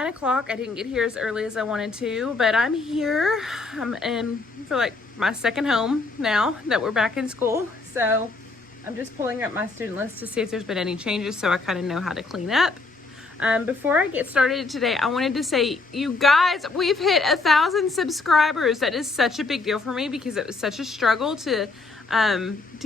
9 o'clock. I didn't get here as early as I wanted to, but I'm here. I'm in for like my second home now that we're back in school. So I'm just pulling up my student list to see if there's been any changes so I kind of know how to clean up. Before I get started today, I wanted to say, you guys, we've hit 1,000 subscribers. That is such a big deal for me because it was such a struggle to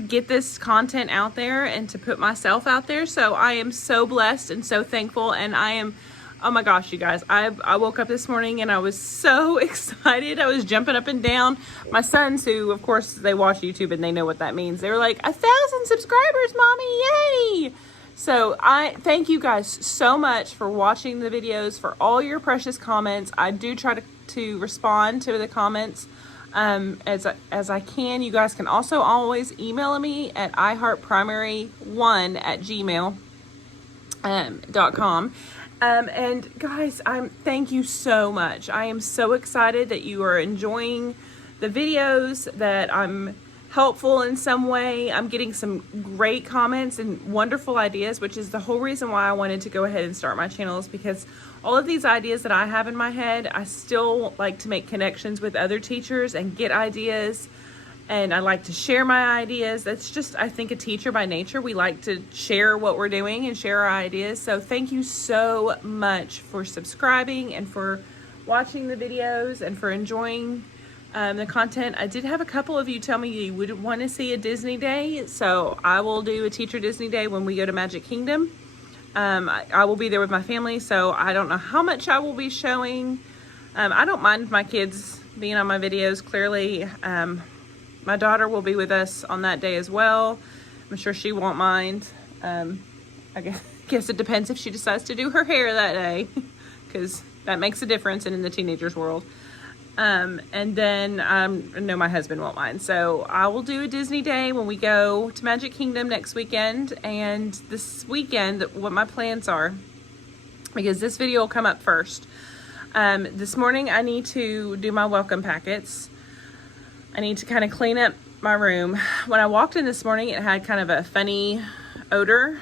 get this content out there and to put myself out there. So I am so blessed and so thankful, and I am, oh my gosh, you guys, I woke up this morning and I was so excited. I was jumping up and down. My sons, who of course they watch YouTube and they know what that means, they were like, 1,000 subscribers, mommy, yay! So I thank you guys so much for watching the videos, for all your precious comments. I do try to respond to the comments as I can. You guys can also always email me at iheartprimary1@gmail.com. And guys, thank you so much. I am so excited that you are enjoying the videos, that I'm helpful in some way. I'm getting some great comments and wonderful ideas, which is the whole reason why I wanted to go ahead and start my channel, is because all of these ideas that I have in my head, I still like to make connections with other teachers and get ideas, and I like to share my ideas. That's just, I think, a teacher by nature. We like to share what we're doing and share our ideas. So thank you so much for subscribing and for watching the videos and for enjoying the content. I did have a couple of you tell me you would want to see a Disney day, so I will do a teacher Disney day when we go to Magic Kingdom. I will be there with my family, so I don't know how much I will be showing. I don't mind my kids being on my videos, clearly. My daughter will be with us on that day as well. I'm sure she won't mind. I guess it depends if she decides to do her hair that day, because that makes a difference in the teenagers' world. And then no, my husband won't mind. So I will do a Disney day when we go to Magic Kingdom next weekend. And this weekend, what my plans are, because this video will come up first. This morning I need to do my welcome packets. I need to kind of clean up my room. When I walked in this morning, it had kind of a funny odor.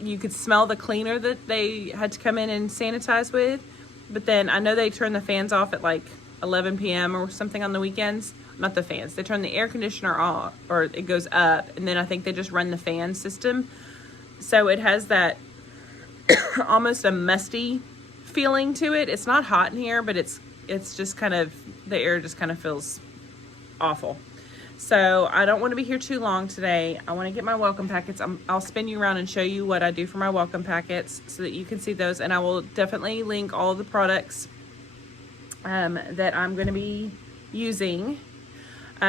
You could smell the cleaner that they had to come in and sanitize with. But then I know they turn the fans off at like 11 p.m. or something on the weekends. Not the fans. They turn the air conditioner off, or it goes up. And then I think they just run the fan system. So it has that almost a musty feeling to it. It's not hot in here, but it's just kind of, the air just kind of feels awful. So I don't want to be here too long today. I want to get my welcome packets. I'll spin you around and show you what I do for my welcome packets so that you can see those. And I will definitely link all the products that I'm going to be using.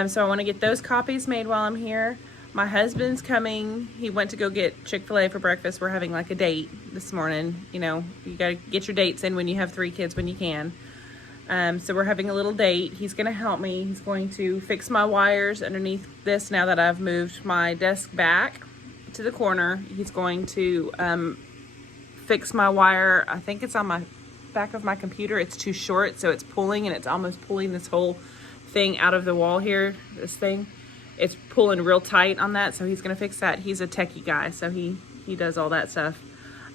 So I want to get those copies made while I'm here. My husband's coming. He went to go get Chick-fil-A for breakfast. We're having like a date this morning. You know, you got to get your dates in when you have 3 kids when you can. So we're having a little date. He's going to help me. He's going to fix my wires underneath this now that I've moved my desk back to the corner. He's going to fix my wire. I think it's on my back of my computer. It's too short, so it's pulling, and it's almost pulling this whole thing out of the wall here. This thing, it's pulling real tight on that, so he's going to fix that. He's a techie guy, so he does all that stuff.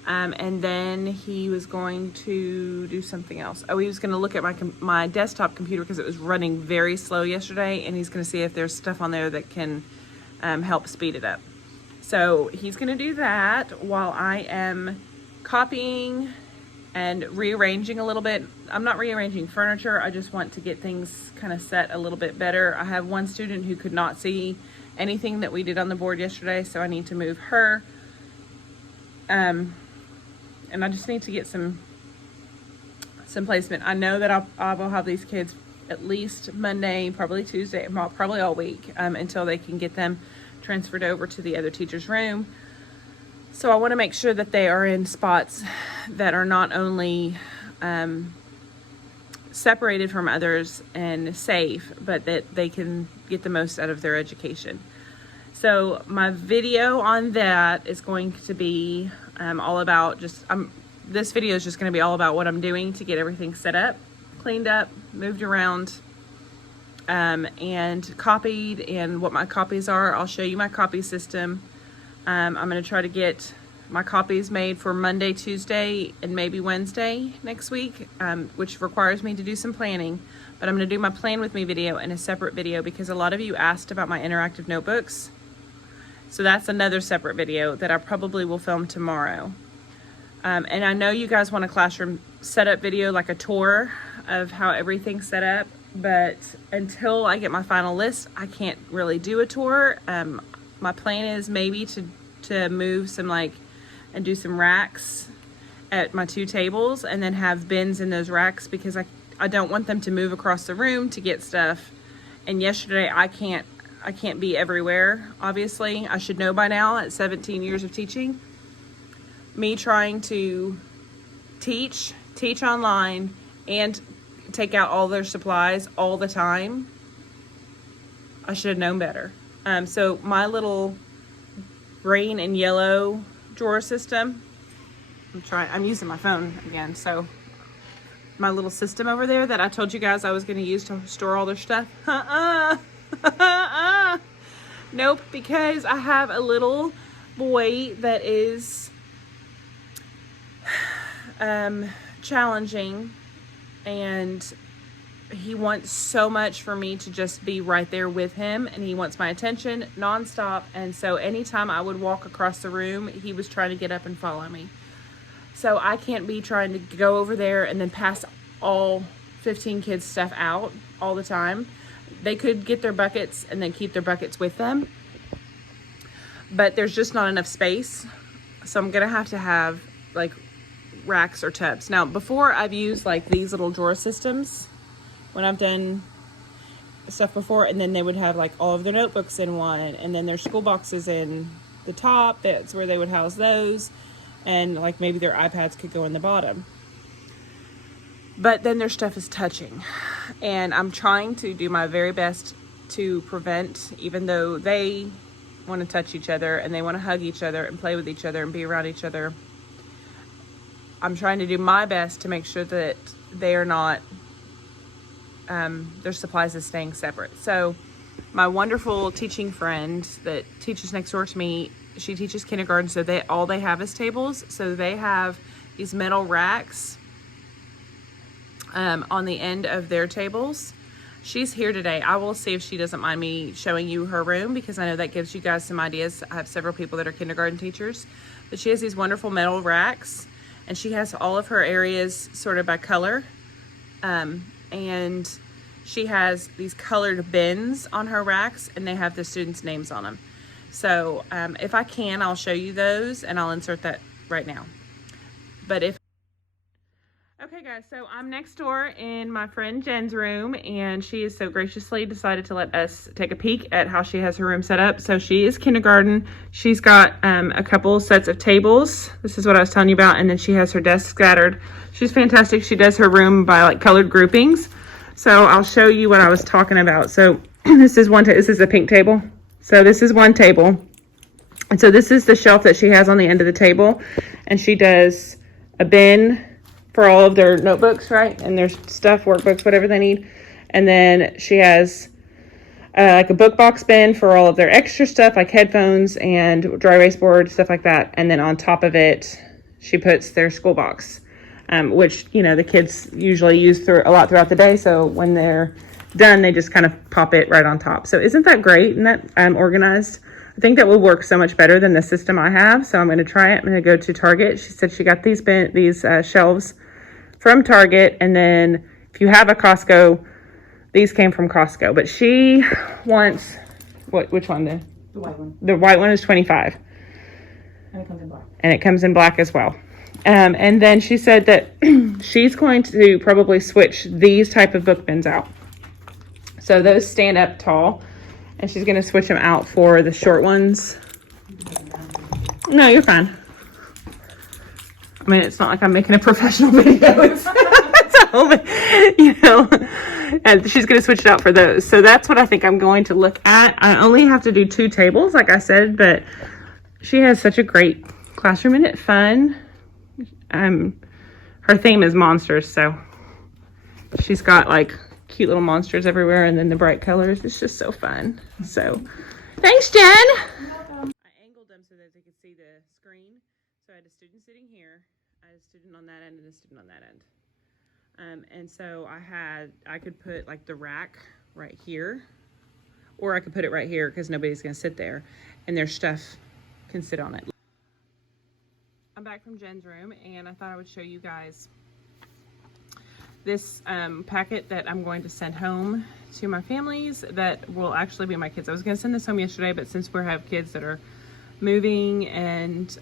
And then he was going to do something else. Oh, he was going to look at my desktop computer because it was running very slow yesterday, and he's going to see if there's stuff on there that can help speed it up. So he's going to do that while I am copying and rearranging a little bit. I'm not rearranging furniture. I just want to get things kind of set a little bit better. I have one student who could not see anything that we did on the board yesterday, so I need to move her. And I just need to get some placement. I know that I will have these kids at least Monday, probably Tuesday, probably all week, until they can get them transferred over to the other teacher's room. So I want to make sure that they are in spots that are not only separated from others and safe, but that they can get the most out of their education. So my video on that is going to be all about this video is just going to be all about what I'm doing to get everything set up, cleaned up, moved around, and copied, and what my copies are. I'll show you my copy system. I'm going to try to get my copies made for Monday, Tuesday, and maybe Wednesday next week, which requires me to do some planning. But I'm going to do my plan with me video in a separate video because a lot of you asked about my interactive notebooks. So that's another separate video that I probably will film tomorrow. And I know you guys want a classroom setup video, like a tour of how everything's set up. But until I get my final list, I can't really do a tour. My plan is maybe to move some and do some racks at my 2 tables and then have bins in those racks because I don't want them to move across the room to get stuff. And yesterday I can't be everywhere, obviously. I should know by now at 17 years of teaching. Me trying to teach online and take out all their supplies all the time. I should have known better. So my little green and yellow drawer system, I'm using my phone again. So my little system over there that I told you guys I was going to use to store all their stuff. Nope, because I have a little boy that is challenging, and he wants so much for me to just be right there with him, and he wants my attention nonstop. And so anytime I would walk across the room, he was trying to get up and follow me. So I can't be trying to go over there and then pass all 15 kids stuff out all the time. They could get their buckets and then keep their buckets with them, but there's just not enough space. So I'm gonna have to have racks or tubs. Now, before I've used these little drawer systems when I've done stuff before, and then they would have all of their notebooks in one, and then their school boxes in the top. That's where they would house those, and maybe their iPads could go in the bottom. But then their stuff is touching, and I'm trying to do my very best to prevent, even though they want to touch each other and they want to hug each other and play with each other and be around each other. I'm trying to do my best to make sure that they are not, their supplies is staying separate. So my wonderful teaching friend that teaches next door to me, she teaches kindergarten, so all they have is tables. So they have these metal racks on the end of their tables. She's here today. I will see if she doesn't mind me showing you her room, because I know that gives you guys some ideas. I have several people that are kindergarten teachers, but she has these wonderful metal racks, and she has all of her areas sorted by color. And she has these colored bins on her racks, and they have the students' names on them. So if I can, I'll show you those, and I'll insert that right now. But okay guys, so I'm next door in my friend Jen's room, and she has so graciously decided to let us take a peek at how she has her room set up. So she is kindergarten. She's got a couple sets of tables. This is what I was telling you about. And then she has her desk scattered. She's fantastic. She does her room by colored groupings. So I'll show you what I was talking about. So this is this is a pink table. So this is one table. And so this is the shelf that she has on the end of the table. And she does a bin for all of their notebooks, right? And their stuff, workbooks, whatever they need. And then she has a book box bin for all of their extra stuff, like headphones and dry erase board, stuff like that. And then on top of it, she puts their school box, which, the kids usually use a lot throughout the day. So when they're done, they just kind of pop it right on top. So isn't that great? And that organized? I think that would work so much better than the system I have. So I'm going to try it. I'm going to go to Target. She said she got these shelves from Target. And then if you have a Costco, these came from Costco. But she wants, which one? The white one. The white one is $25. And it comes in black. And it comes in black as well. And then she said that she's going to probably switch these type of book bins out. So those stand up tall. And she's going to switch them out for the short ones. No, you're fine. I mean, it's not like I'm making a professional video. It's and she's going to switch it out for those. So that's what I think I'm going to look at. I only have to do 2 tables, like I said, but she has such a great classroom. Isn't it fun? Her theme is monsters, so she's got cute little monsters everywhere, and then the bright colors. It's just so fun. So thanks, Jen. I angled them so that they could see the screen. So I had a student sitting here, I had a student on that end, and a student on that end. And so I could put like the rack right here, or I could put it right here because nobody's gonna sit there, and their stuff can sit on it. I'm back from Jen's room, and I thought I would show you guys this packet that I'm going to send home to my families that will actually be my kids. I was gonna send this home yesterday, but since we have kids that are moving and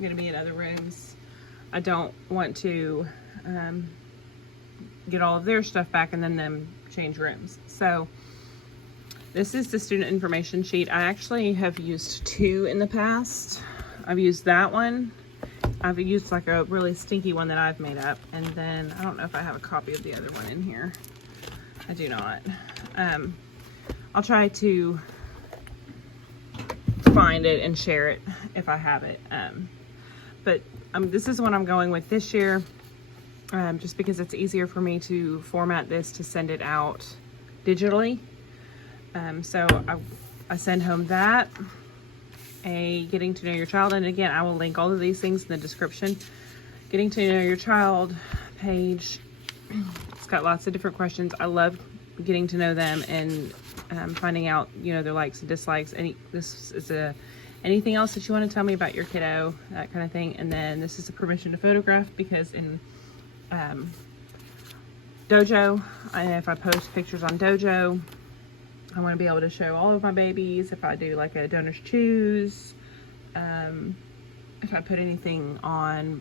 gonna be in other rooms, I don't want to get all of their stuff back and then them change rooms. So this is the student information sheet. I actually have used 2 in the past. I've used that one. I've used like a really stinky one that I've made up. And then I don't know if I have a copy of the other one in here. I do not. I'll try to find it and share it if I have it. But this is what I'm going with this year, just because it's easier for me to format this to send it out digitally. So I send home that, a getting to know your child, and again, I will link all of these things in the description. Getting to know your child page. It's got lots of different questions. I love getting to know them and finding out, you know, their likes and dislikes. This is anything else that you want to tell me about your kiddo, that kind of thing. And then this is a permission to photograph, because in Dojo, if I post pictures on Dojo, I want to be able to show all of my babies. If I do like a donor's choose, if I put anything on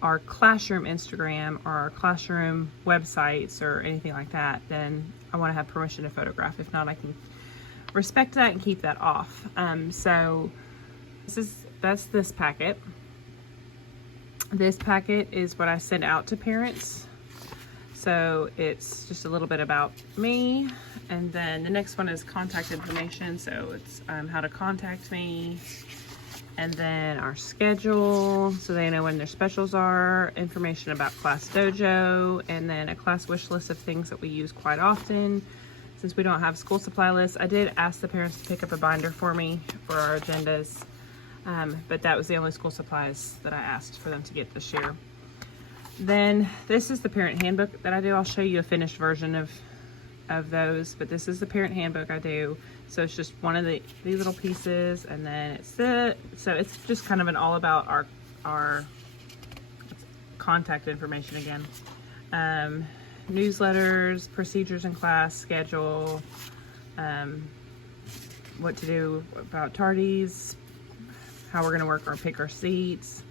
our classroom Instagram or our classroom websites or anything like that, then I want to have permission to photograph. If not, I can respect that and keep that off. So that's this packet. This packet is what I send out to parents. So it's just a little bit about me. And then the next one is contact information. So it's how to contact me. And then our schedule, so they know when their specials are, information about Class Dojo, and then a class wish list of things that we use quite often. Since we don't have school supply lists, I did ask the parents to pick up a binder for me for our agendas, but that was the only school supplies that I asked for them to get this year. Then this is the parent handbook that I do. I'll show you a finished version of those, but this is the parent handbook I do. So it's just one of these little pieces, and then so it's just kind of an all about our contact information again. Newsletters, procedures in class, schedule, what to do about tardies, how we're gonna work or pick our seats,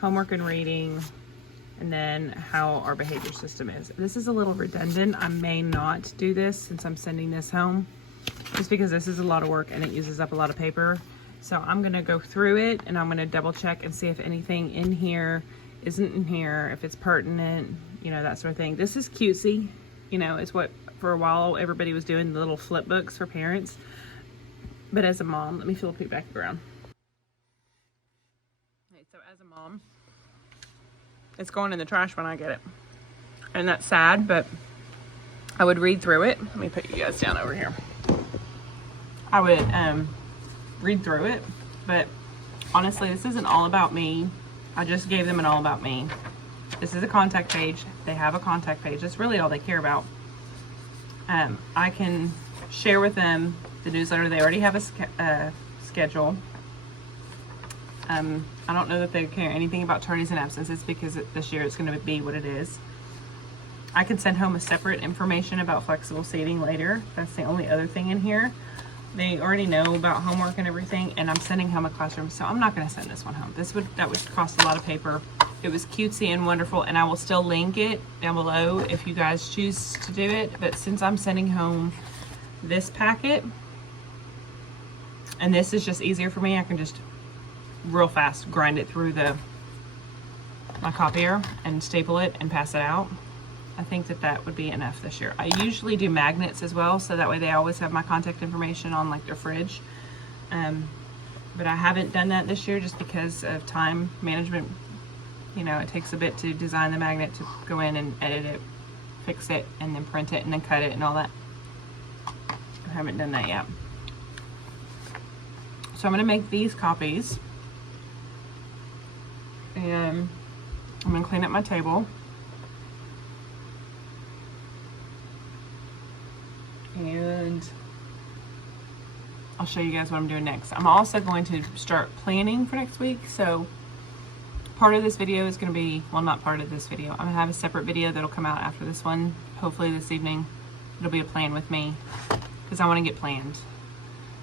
homework and reading, and then how our behavior system is. This is a little redundant. I may not do this since I'm sending this home, just because this is a lot of work and it uses up a lot of paper. So I'm gonna go through it and I'm gonna double check and see if anything in here isn't in here, if it's pertinent, you know, that sort of thing. This is cutesy, you know, it's what for a while everybody was doing, the little flip books for parents. But as a mom, let me flip it back around. Okay, so as a mom, it's going in the trash when I get it. And that's sad, but I would read through it. Let me put you guys down over here. I would read through it, but honestly, this isn't all about me. I just gave them an all about me. This is a contact page. They have a contact page. That's really all they care about. I can share with them the newsletter. They already have a schedule. I don't know that they care anything about tardies and absences, because this year it's going to be what it is. I can send home a separate information about flexible seating later. That's the only other thing in here. They already know about homework and everything, and I'm sending home a classroom, so I'm not going to send this one home. That would cost a lot of paper. It was cutesy and wonderful, and I will still link it down below if you guys choose to do it. But since I'm sending home this packet, and this is just easier for me, I can just real fast grind it through my copier and staple it and pass it out. I think that would be enough this year. I usually do magnets as well, so that way they always have my contact information on like their fridge. But I haven't done that this year just because of time management. You know, it takes a bit to design the magnet, to go in and edit it, fix it, and then print it, and then cut it and all that. I haven't done that yet. So I'm gonna make these copies. And I'm going to clean up my table. And I'll show you guys what I'm doing next. I'm also going to start planning for next week. So part of this video is going to be, well, not part of this video. I'm going to have a separate video that'll come out after this one. Hopefully this evening. It'll be a plan with me because I want to get planned.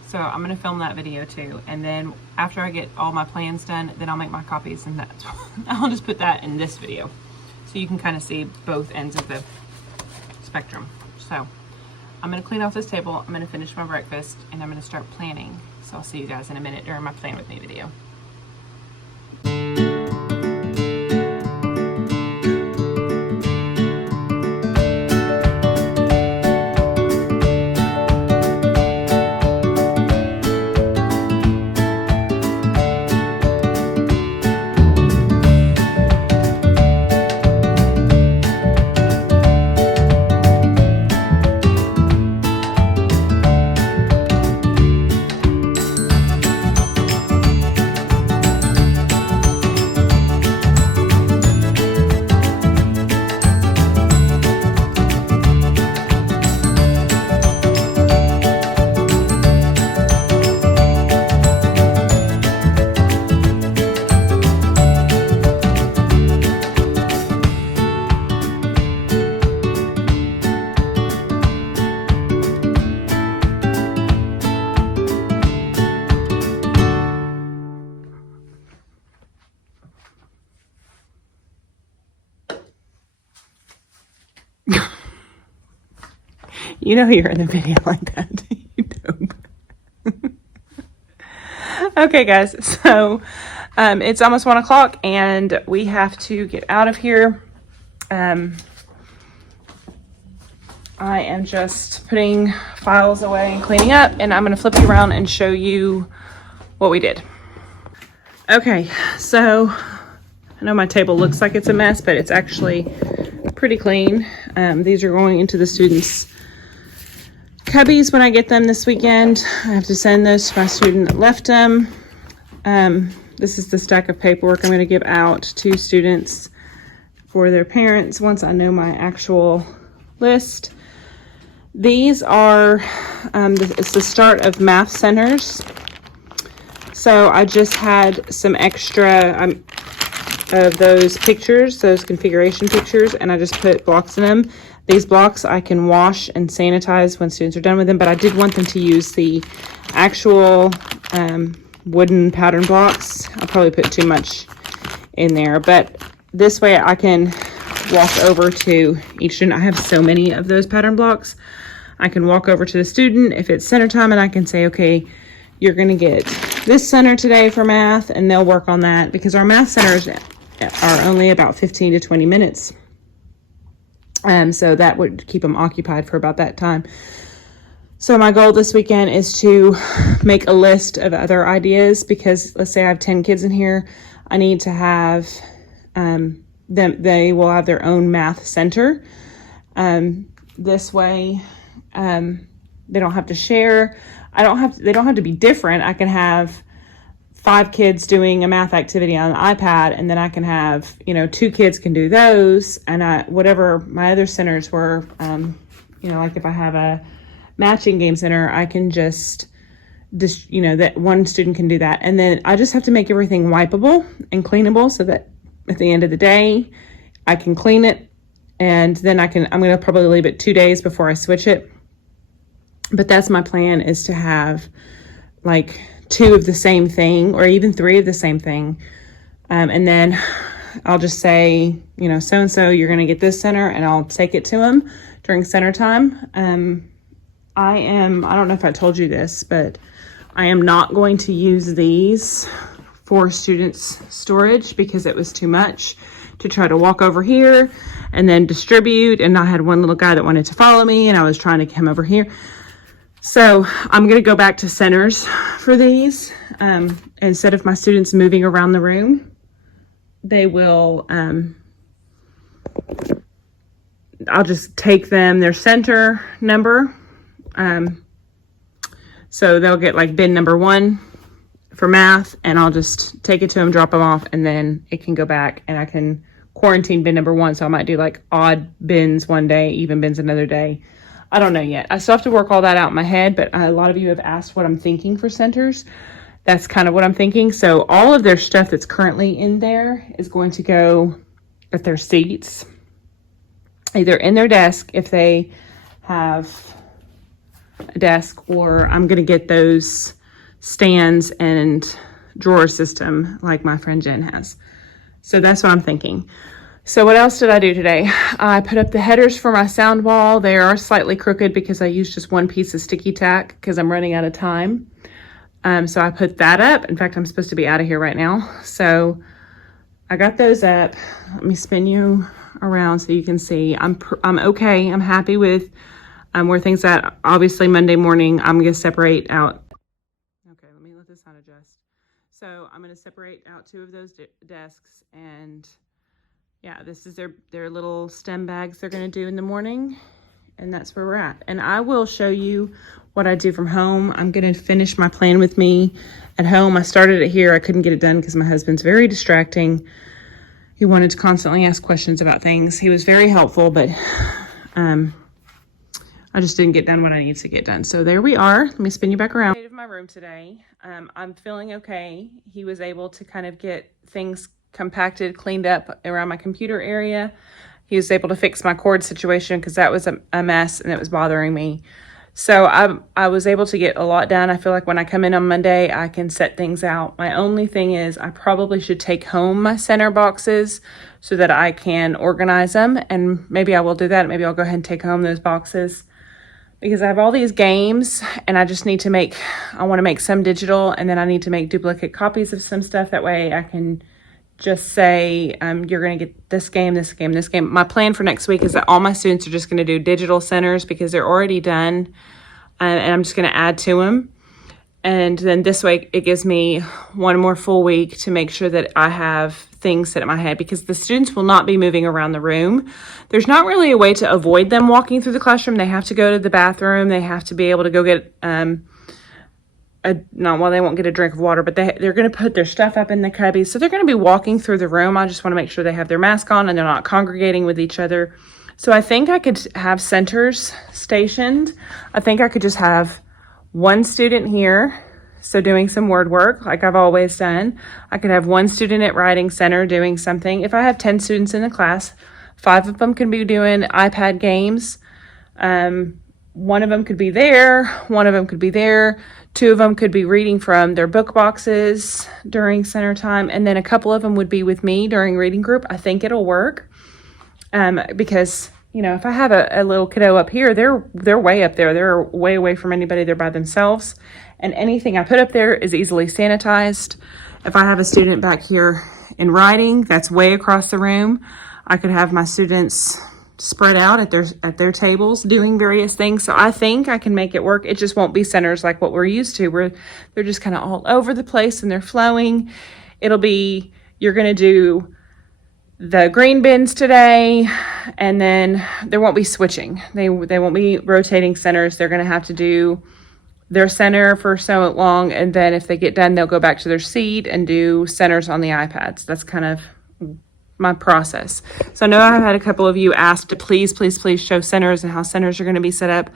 So I'm going to film that video too. And then after I get all my plans done, then I'll make my copies, and that's, I'll just put that in this video. So you can kind of see both ends of the spectrum. So I'm going to clean off this table. I'm going to finish my breakfast, and I'm going to start planning. So I'll see you guys in a minute during my plan with me video. You know you're in the video like that. You dope. Okay, guys. So it's almost 1 o'clock, and we have to get out of here. I am just putting files away and cleaning up, and I'm going to flip you around and show you what we did. Okay, so I know my table looks like it's a mess, but it's actually pretty clean. These are going into the students' cubbies when I get them this weekend. I have to send those to my student that left them. This is the stack of paperwork I'm going to give out to students for their parents once I know my actual list. These are, it's the start of math centers. So I just had some extra of those pictures, those configuration pictures, and I just put blocks in them. These blocks I can wash and sanitize when students are done with them, but I did want them to use the actual wooden pattern blocks. I'll probably put too much in there, but this way I can walk over to each student. I have so many of those pattern blocks. I can walk over to the student if it's center time, and I can say, okay, you're going to get this center today for math, and they'll work on that, because our math centers are only about 15 to 20 minutes. So that would keep them occupied for about that time. So my goal this weekend is to make a list of other ideas, because let's say I have 10 kids in here. I need to have they will have their own math center. This way they don't have to share. They don't have to be different. I can have 5 kids doing a math activity on an iPad, and then I can have, 2 kids can do those, and whatever my other centers were, like if I have a matching game center, I can just that one student can do that. And then I just have to make everything wipeable and cleanable, so that at the end of the day, I can clean it, and then I'm going to probably leave it 2 days before I switch it. But that's my plan, is to have like 2 of the same thing, or even 3 of the same thing. And then I'll just say, so-and-so, you're going to get this center, and I'll take it to them during center time. I don't know if I told you this, but I am not going to use these for students' storage, because it was too much to try to walk over here and then distribute. And I had one little guy that wanted to follow me, and I was trying to come over here. So I'm going to go back to centers for these. Instead of my students moving around the room, they will, I'll just take them their center number. So they'll get like bin number 1 for math, and I'll just take it to them, drop them off, and then it can go back, and I can quarantine bin number 1. So I might do like odd bins one day, even bins another day. I don't know yet. I still have to work all that out in my head, but a lot of you have asked what I'm thinking for centers. That's kind of what I'm thinking. So all of their stuff that's currently in there is going to go at their seats, either in their desk if they have a desk, or I'm going to get those stands and drawer system like my friend Jen has. So that's what I'm thinking. So what else did I do today? I put up the headers for my sound wall. They are slightly crooked because I used just one piece of sticky tack because I'm running out of time. So I put that up. In fact, I'm supposed to be out of here right now. So I got those up. Let me spin you around so you can see. I'm okay. I'm happy with where things at. Obviously, Monday morning, I'm going to separate out. Okay, let me let this on adjust. So I'm going to separate out 2 of those desks, and yeah, this is their little stem bags they're going to do in the morning, and that's where we're at. And I will show you what I do from home. I'm going to finish my plan with me at home. I started it here. I couldn't get it done because my husband's very distracting. He wanted to constantly ask questions about things. He was very helpful, but I just didn't get done what I needed to get done. So there we are. Let me spin you back around. Of my room today. I'm feeling okay. He was able to kind of get things compacted, cleaned up around my computer area. He was able to fix my cord situation because that was a mess and it was bothering me. So I was able to get a lot done. I feel like when I come in on Monday, I can set things out. My only thing is I probably should take home my center boxes so that I can organize them. And maybe I will do that. Maybe I'll go ahead and take home those boxes because I have all these games and I just need to I want to make some digital, and then I need to make duplicate copies of some stuff. That way I can just say, you're going to get this game, this game, this game. My plan for next week is that all my students are just going to do digital centers because they're already done. And I'm just going to add to them. And then this way it gives me one more full week to make sure that I have things set in my head, because the students will not be moving around the room. There's not really a way to avoid them walking through the classroom. They have to go to the bathroom. They have to be able to go get, they won't get a drink of water, but they're going to put their stuff up in the cubbies. So they're going to be walking through the room. I just want to make sure they have their mask on and they're not congregating with each other. So I think I could have centers stationed. I think I could just have one student here, so doing some word work like I've always done. I could have one student at writing center doing something. If I have 10 students in the class, 5 of them can be doing iPad games. One of them could be there. One of them could be there. 2 of them could be reading from their book boxes during center time. And then a couple of them would be with me during reading group. I think it'll work. Because, if I have a little kiddo up here, they're way up there. They're way away from anybody. They're by themselves. And anything I put up there is easily sanitized. If I have a student back here in writing, that's way across the room. I could have my students spread out at their tables doing various things. So I think I can make it work. It just won't be centers like what we're used to, where they're just kind of all over the place and they're flowing. It'll be, you're going to do the green bins today, and then there won't be switching. They won't be rotating centers. They're going to have to do their center for so long, and then if they get done, they'll go back to their seat and do centers on the iPads. That's kind of my process. So I know I've had a couple of you ask to please show centers and how centers are going to be set up.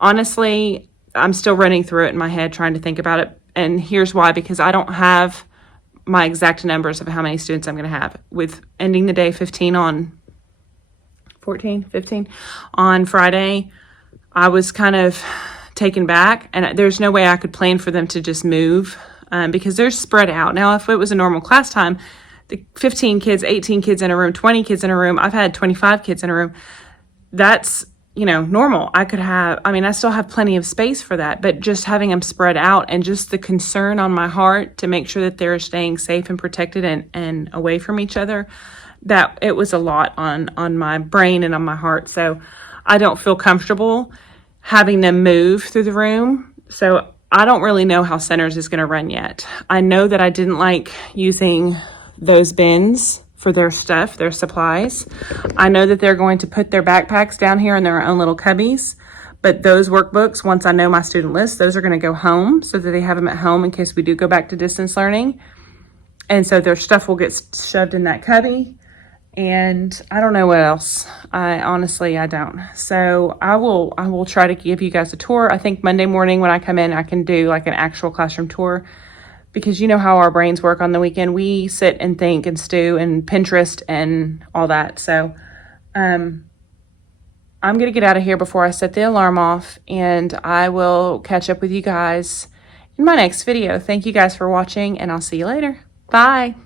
Honestly, I'm still running through it in my head, trying to think about it. And here's why: because I don't have my exact numbers of how many students I'm going to have. With ending the day 15 on Friday, I was kind of taken back, and there's no way I could plan for them to just move because they're spread out. Now, if it was a normal class time, the 15 kids, 18 kids in a room, 20 kids in a room, I've had 25 kids in a room. That's, normal. I still have plenty of space for that, but just having them spread out and just the concern on my heart to make sure that they're staying safe and protected and away from each other, that it was a lot on my brain and on my heart. So I don't feel comfortable having them move through the room. So I don't really know how centers is going to run yet. I know that I didn't like using those bins for their stuff, their supplies. I know that they're going to put their backpacks down here in their own little cubbies, But those workbooks, once I know my student list, those are going to go home so that they have them at home in case we do go back to distance learning. And so their stuff will get shoved in that cubby. And I don't know what else. I don't. So I will try to give you guys a tour. I think Monday morning when I come in, I can do like an actual classroom tour, because you know how our brains work on the weekend. We sit and think and stew and Pinterest and all that. So I'm going to get out of here before I set the alarm off, and I will catch up with you guys in my next video. Thank you guys for watching, and I'll see you later. Bye.